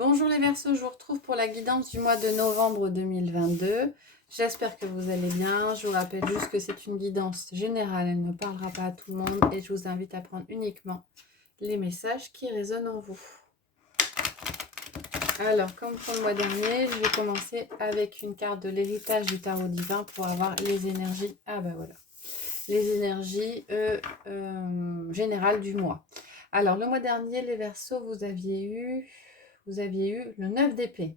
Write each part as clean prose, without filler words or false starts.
Bonjour les Verseaux, je vous retrouve pour la guidance du mois de novembre 2022. J'espère que vous allez bien. Je vous rappelle juste que c'est une guidance générale, elle ne parlera pas à tout le monde et je vous invite à prendre uniquement les messages qui résonnent en vous. Alors, comme pour le mois dernier, je vais commencer avec une carte de l'héritage du tarot divin pour avoir les énergies. Ah bah voilà, les énergies générales du mois. Alors, le mois dernier, les Verseaux, vous aviez eu le 9 d'épée.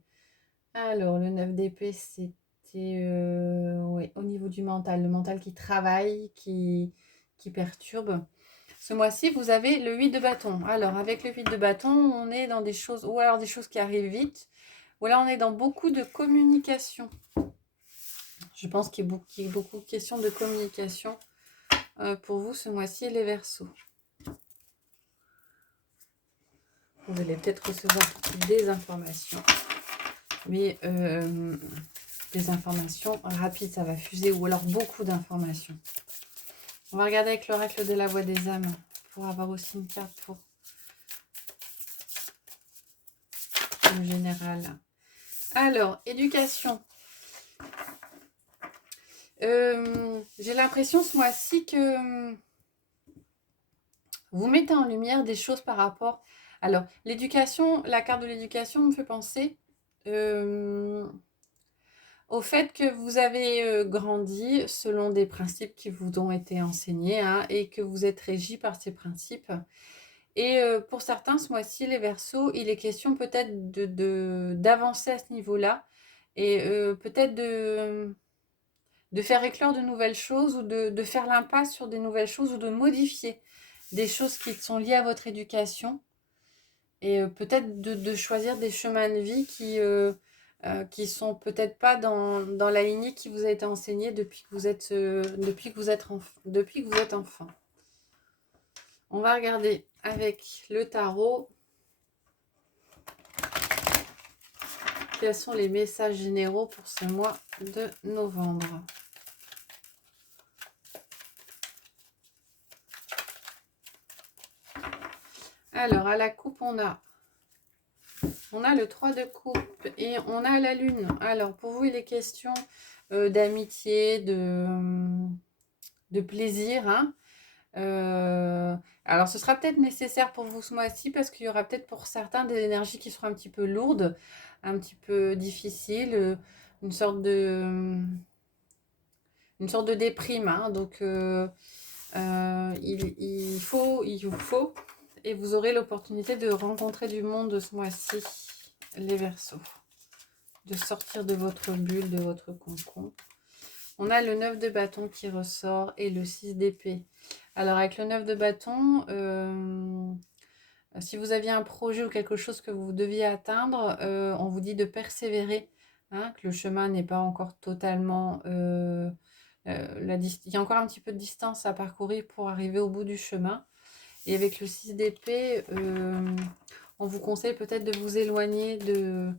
Alors, le 9 d'épée, c'était ouais, au niveau du mental. Le mental qui travaille, qui perturbe. Ce mois-ci, vous avez le 8 de bâton. Alors, avec le 8 de bâton, on est dans des choses, ou alors des choses qui arrivent vite, ou là, on est dans beaucoup de communication. Je pense qu'il y a beaucoup de questions de communication pour vous ce mois-ci, les Verseaux. Vous allez peut-être recevoir des informations, mais des informations rapides, ça va fuser, ou alors beaucoup d'informations. On va regarder avec l'oracle de la voix des âmes pour avoir aussi une carte pour le général. Alors, éducation. J'ai l'impression ce mois-ci que vous mettez en lumière des choses par rapport... Alors, l'éducation, la carte de l'éducation me fait penser au fait que vous avez grandi selon des principes qui vous ont été enseignés et que vous êtes régi par ces principes. Et pour certains, ce mois-ci, les Verseaux, il est question peut-être d'avancer à ce niveau-là et peut-être de faire éclore de nouvelles choses ou de faire l'impasse sur des nouvelles choses ou de modifier des choses qui sont liées à votre éducation et peut-être de choisir des chemins de vie qui sont peut-être pas dans la lignée qui vous a été enseignée depuis que vous êtes enfant. On va regarder avec le tarot quels sont les messages généraux pour ce mois de novembre. Alors, à la coupe, on a le 3 de coupe et on a la lune. Alors, pour vous, il est question d'amitié, de plaisir. Alors, ce sera peut-être nécessaire pour vous ce mois-ci parce qu'il y aura peut-être pour certains des énergies qui seront un petit peu lourdes, un petit peu difficiles, une sorte de déprime. Donc, il vous faut, et vous aurez l'opportunité de rencontrer du monde ce mois-ci, les Verseaux, de sortir de votre bulle, de votre cocon. On a le 9 de bâton qui ressort et le 6 d'épée. Alors avec le 9 de bâton, si vous aviez un projet ou quelque chose que vous deviez atteindre, on vous dit de persévérer, que le chemin n'est pas encore totalement... il y a encore un petit peu de distance à parcourir pour arriver au bout du chemin. Et avec le 6 d'épée, on vous conseille peut-être de vous éloigner de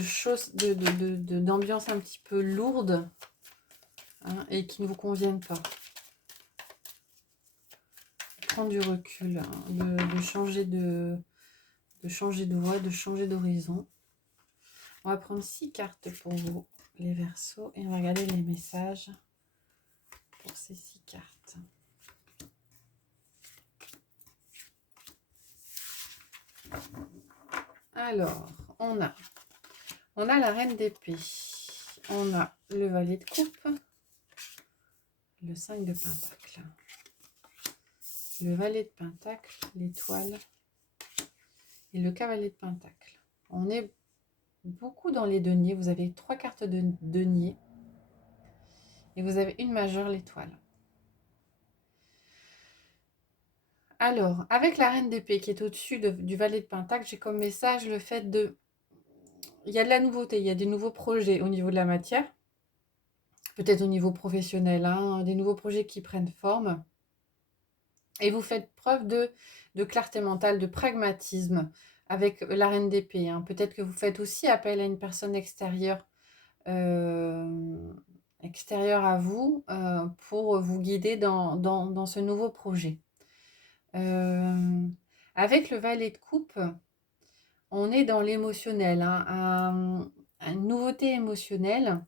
choses, d'ambiance un petit peu lourde et qui ne vous conviennent pas. Prendre du recul, de changer de voie, de changer d'horizon. On va prendre 6 cartes pour vous, les Verseaux, et on va regarder les messages pour ces 6 cartes. Alors, on a la reine d'épée, on a le valet de coupe, le 5 de pentacle, le valet de pentacle, l'étoile et le cavalier de pentacle. On est beaucoup dans les deniers, vous avez 3 cartes de denier et vous avez une majeure, l'étoile. Alors, avec la reine d'épée qui est au-dessus du valet de pentacle, j'ai comme message le fait de... Il y a de la nouveauté, il y a des nouveaux projets au niveau de la matière, peut-être au niveau professionnel, des nouveaux projets qui prennent forme. Et vous faites preuve de clarté mentale, de pragmatisme avec la reine d'épée. Peut-être que vous faites aussi appel à une personne extérieure, à vous pour vous guider dans ce nouveau projet. Avec le valet de coupe, on est dans l'émotionnel, hein, une nouveauté émotionnelle.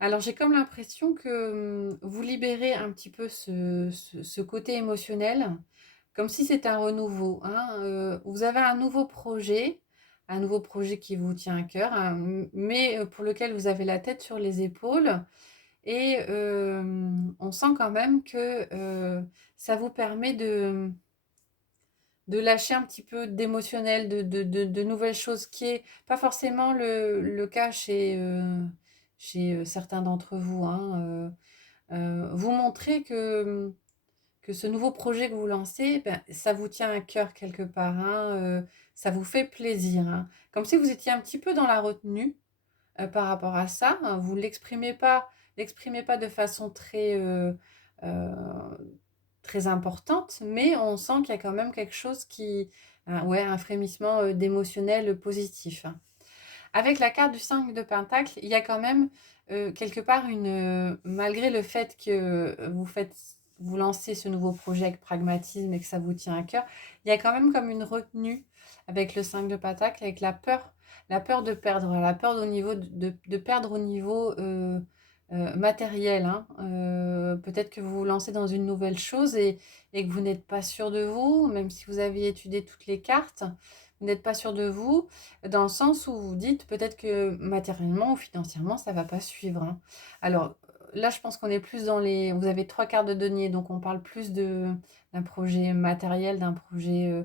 Alors j'ai comme l'impression que vous libérez un petit peu ce côté émotionnel, comme si c'était un renouveau, hein. Vous avez un nouveau projet qui vous tient à cœur, hein, mais pour lequel vous avez la tête sur les épaules. Et on sent quand même que ça vous permet de lâcher un petit peu d'émotionnel, de nouvelles choses, qui est pas forcément le cas chez certains d'entre vous, hein. Vous montrez que ce nouveau projet que vous lancez, ben, ça vous tient à cœur quelque part, hein, ça vous fait plaisir, hein. Comme si vous étiez un petit peu dans la retenue par rapport à ça, hein. Vous l'exprimez pas de façon euh, très importante, mais on sent qu'il y a quand même quelque chose ouais, un frémissement d'émotionnel positif, hein. Avec la carte du 5 de Pentacle, il y a quand même quelque part malgré le fait que vous lancez ce nouveau projet avec pragmatisme et que ça vous tient à cœur, il y a quand même comme une retenue avec le 5 de Pentacle, avec la peur de perdre, la peur au niveau de perdre au niveau matériel, hein. Peut-être que vous vous lancez dans une nouvelle chose et que vous n'êtes pas sûr de vous, même si vous avez étudié toutes les cartes, vous n'êtes pas sûr de vous, dans le sens où vous dites peut-être que matériellement ou financièrement, ça va pas suivre, hein. Alors là, je pense qu'on est plus dans les... Vous avez 3 cartes de denier, donc on parle plus d'un projet matériel, d'un projet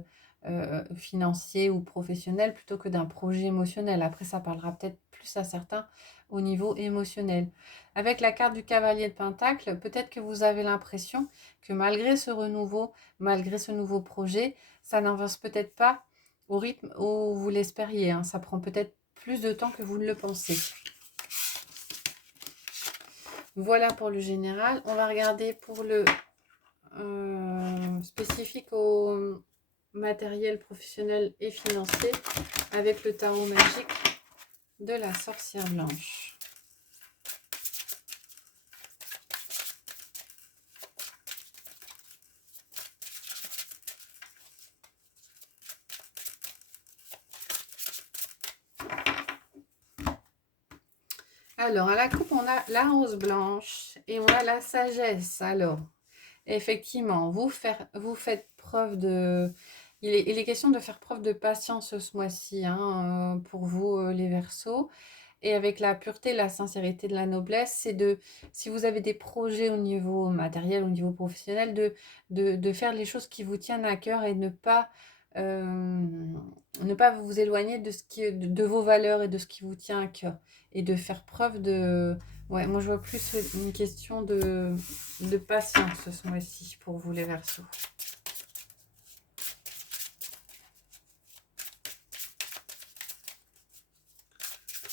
financier ou professionnel, plutôt que d'un projet émotionnel. Après, ça parlera peut-être plus à certains au niveau émotionnel. Avec la carte du cavalier de Pentacle, peut-être que vous avez l'impression que malgré ce renouveau, malgré ce nouveau projet, ça n'avance peut-être pas au rythme où vous l'espériez, hein. Ça prend peut-être plus de temps que vous ne le pensez. Voilà pour le général. On va regarder pour le spécifique au matériel professionnel et financier avec le tarot magique de la sorcière blanche. Alors, à la coupe, on a la rose blanche et on a la sagesse. Alors, effectivement, vous faites preuve de... Il est question de faire preuve de patience ce mois-ci, hein, pour vous, les Verseaux. Et avec la pureté, la sincérité de la noblesse, c'est si vous avez des projets au niveau matériel, au niveau professionnel, de faire les choses qui vous tiennent à cœur et ne pas vous éloigner de vos valeurs et de ce qui vous tient à cœur. Et de faire preuve de... Ouais, moi je vois plus une question de patience ce mois-ci pour vous les Verseaux.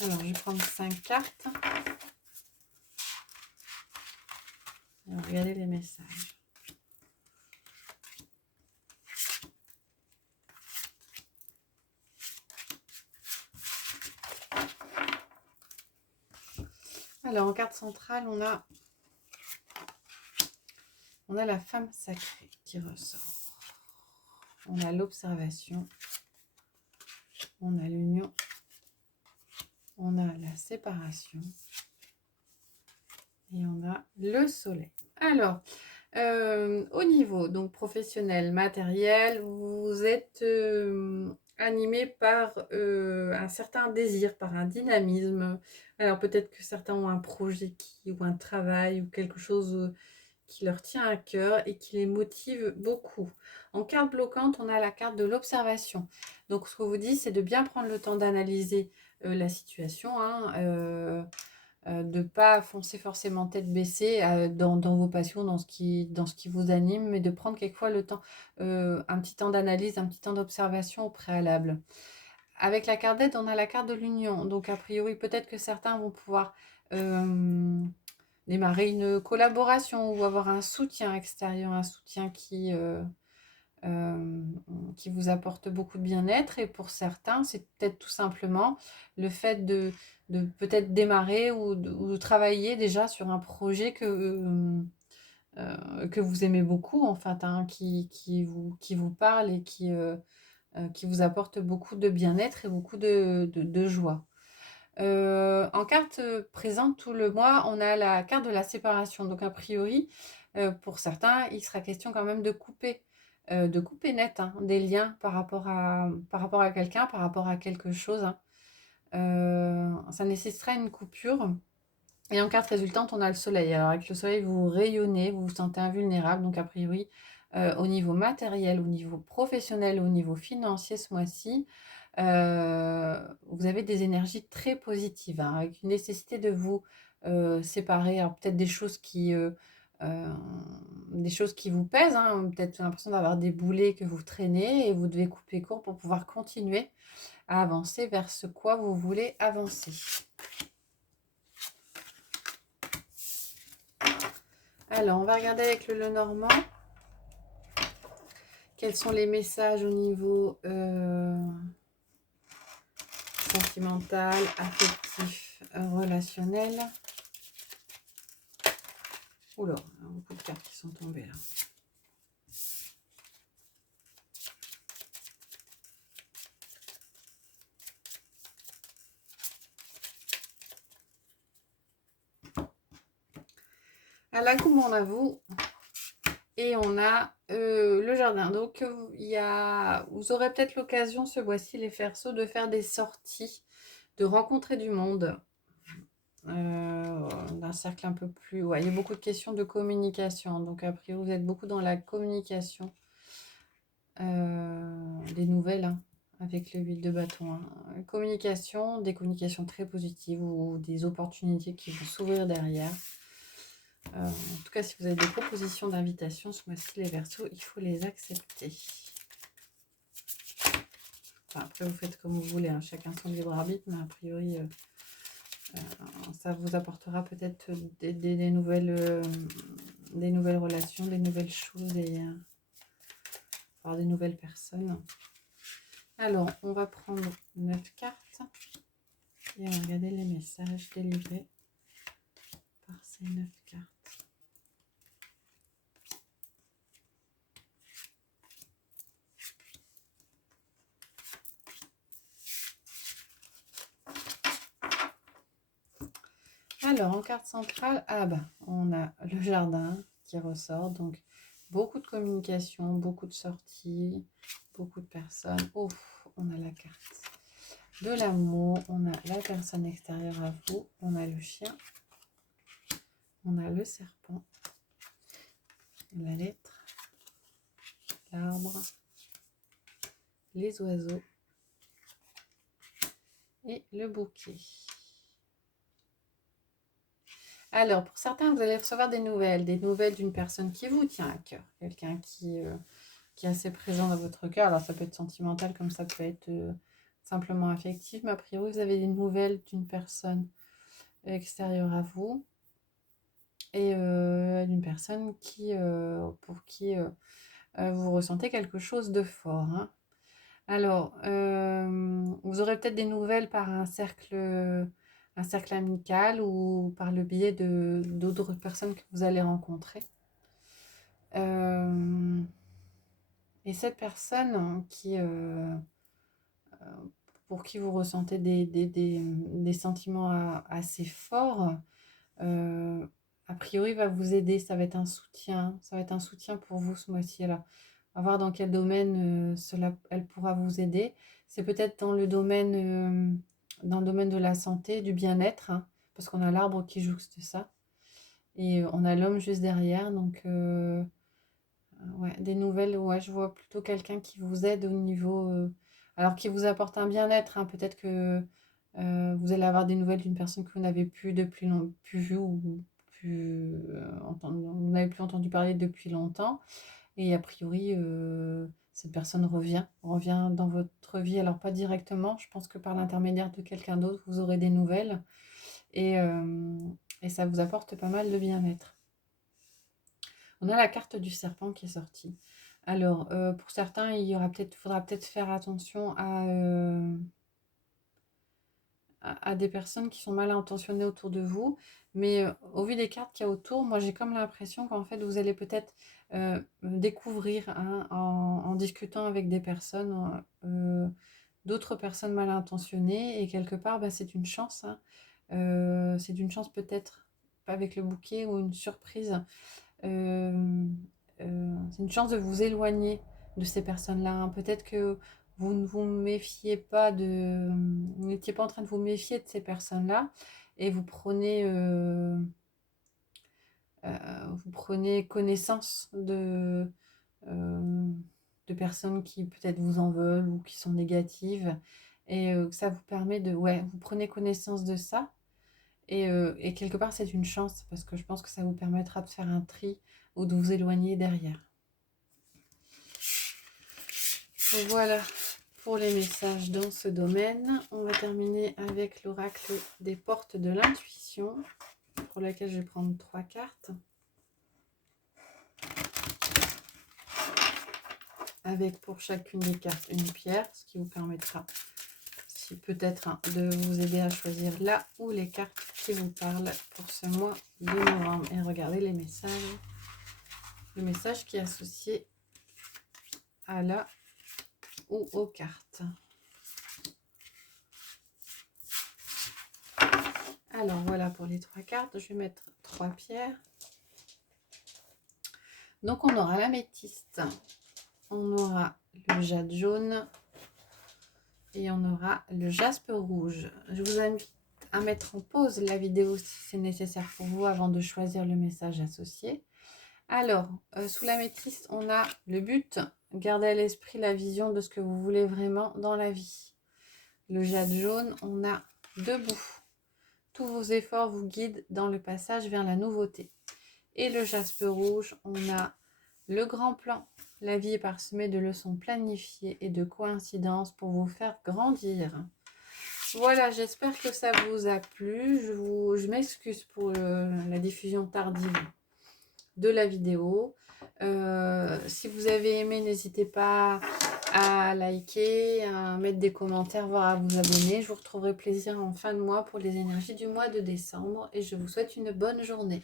Alors, je vais prendre 5 cartes. Alors, regardez les messages. Alors, en carte centrale, on a la femme sacrée qui ressort. On a l'observation. On a l'union. On a la séparation. Et on a le soleil. Alors, au niveau donc professionnel, matériel, vous êtes animé par un certain désir, par un dynamisme. Alors peut-être que certains ont un projet ou un travail ou quelque chose qui leur tient à cœur et qui les motive beaucoup. En carte bloquante, on a la carte de l'observation. Donc ce que vous dit, c'est de bien prendre le temps d'analyser la situation, hein, de ne pas foncer forcément tête baissée dans vos passions, dans ce qui vous anime, mais de prendre quelquefois le temps, un petit temps d'analyse, un petit temps d'observation au préalable. Avec la carte d'aide, on a la carte de l'union. Donc, a priori, peut-être que certains vont pouvoir démarrer une collaboration ou avoir un soutien extérieur, un soutien qui vous apporte beaucoup de bien-être. Et pour certains, c'est peut-être tout simplement le fait de peut-être démarrer ou de travailler déjà sur un projet que vous aimez beaucoup, en fait, hein, qui vous parle et qui vous apporte beaucoup de bien-être et beaucoup de joie. En carte présente tout le mois, on a la carte de la séparation. Donc, a priori, pour certains, il sera question quand même de couper net hein, des liens par rapport à quelqu'un, par rapport à quelque chose. Hein. Ça nécessitera une coupure. Et en carte résultante, on a le soleil. Alors, avec le soleil, vous rayonnez, vous vous sentez invulnérable. Donc, a priori, au niveau matériel, au niveau professionnel, au niveau financier ce mois-ci, vous avez des énergies très positives, hein, avec une nécessité de vous séparer. Alors peut-être euh, des choses qui vous pèsent, hein, peut-être l'impression d'avoir des boulets que vous traînez et vous devez couper court pour pouvoir continuer à avancer vers ce quoi vous voulez avancer. Alors, on va regarder avec le Lenormand. Quels sont les messages au niveau sentimental, affectif, relationnel. Oula, il y a beaucoup de cartes qui sont tombées là. À la coupe, on a vous et on a le jardin. Donc, vous aurez peut-être l'occasion ce mois-ci, les Verseaux, de faire des sorties, de rencontrer du monde. D'un cercle un peu plus... Ouais, il y a beaucoup de questions de communication. Donc, a priori, vous êtes beaucoup dans la communication. Des nouvelles, hein, avec le 8 de bâton. Hein. Communication, des communications très positives ou des opportunités qui vont s'ouvrir derrière. En tout cas, si vous avez des propositions d'invitation ce mois-ci, les Verseaux, il faut les accepter. Enfin, après, vous faites comme vous voulez, hein, chacun son libre arbitre, mais a priori, ça vous apportera peut-être des nouvelles relations, des nouvelles choses et des nouvelles personnes. Alors, on va prendre 9 cartes et on va regarder les messages délivrés par ces 9 cartes. Alors, en carte centrale, on a le jardin qui ressort. Donc, beaucoup de communication, beaucoup de sorties, beaucoup de personnes. Oh, on a la carte de l'amour, on a la personne extérieure à vous, on a le chien, on a le serpent, la lettre, l'arbre, les oiseaux et le bouquet. Alors, pour certains, vous allez recevoir des nouvelles d'une personne qui vous tient à cœur, quelqu'un qui est assez présent dans votre cœur. Alors, ça peut être sentimental comme ça peut être simplement affectif, mais a priori, vous avez des nouvelles d'une personne extérieure à vous et d'une personne pour qui vous ressentez quelque chose de fort. Hein. Alors, vous aurez peut-être des nouvelles par un cercle amical ou par le biais d'autres personnes que vous allez rencontrer. Et cette personne pour qui vous ressentez des sentiments assez forts, a priori va vous aider, ça va être un soutien pour vous ce mois-ci. Alors, on va voir dans quel domaine elle pourra vous aider. C'est peut-être dans le domaine de la santé, du bien-être, hein, parce qu'on a l'arbre qui jouxte ça. Et on a l'homme juste derrière, donc ouais, des nouvelles, ouais, je vois plutôt quelqu'un qui vous aide au niveau, alors qui vous apporte un bien-être, hein, peut-être que vous allez avoir des nouvelles d'une personne que vous n'avez plus vu ou vous n'avez plus entendu parler depuis longtemps. Et a priori, cette personne revient dans votre vie. Alors pas directement, je pense que par l'intermédiaire de quelqu'un d'autre, vous aurez des nouvelles et, et ça vous apporte pas mal de bien-être. On a la carte du serpent qui est sortie. Alors, pour certains, faudra peut-être faire attention à des personnes qui sont mal intentionnées autour de vous. Mais au vu des cartes qu'il y a autour, moi j'ai comme l'impression qu'en fait, vous allez peut-être découvrir hein, en discutant avec des personnes, d'autres personnes mal intentionnées. Et quelque part, bah, c'est une chance. Hein. C'est une chance peut-être, pas avec le bouquet ou une surprise. C'est une chance de vous éloigner de ces personnes-là. Hein. Peut-être que vous ne vous méfiez pas vous n'étiez pas en train de vous méfier de ces personnes-là et vous prenez connaissance de personnes qui peut-être vous en veulent ou qui sont négatives. Et ça vous permet ouais, vous prenez connaissance de ça. Et quelque part, c'est une chance parce que je pense que ça vous permettra de faire un tri ou de vous éloigner derrière. Voilà pour les messages dans ce domaine. On va terminer avec l'oracle des portes de l'intuition, pour laquelle je vais prendre 3 cartes. Avec pour chacune des cartes une pierre, ce qui vous permettra peut-être de vous aider à choisir là ou les cartes qui vous parlent pour ce mois de novembre. Et regardez les messages. Le message qui est associé à la ou aux cartes. Alors voilà pour les 3 cartes. Je vais mettre 3 pierres. Donc on aura l'améthyste, on aura le jade jaune et on aura le jaspe rouge. Je vous invite à mettre en pause la vidéo si c'est nécessaire pour vous avant de choisir le message associé. Alors, sous l'améthyste, on a le but, gardez à l'esprit la vision de ce que vous voulez vraiment dans la vie. Le jade jaune, on a debout. Tous vos efforts vous guident dans le passage vers la nouveauté. Et le jaspe rouge, on a le grand plan. La vie est parsemée de leçons planifiées et de coïncidences pour vous faire grandir. Voilà, j'espère que ça vous a plu. Je m'excuse pour la diffusion tardive de la vidéo. Si vous avez aimé, n'hésitez pas à liker, à mettre des commentaires, voire à vous abonner. Je vous retrouverai plaisir en fin de mois pour les énergies du mois de décembre et je vous souhaite une bonne journée.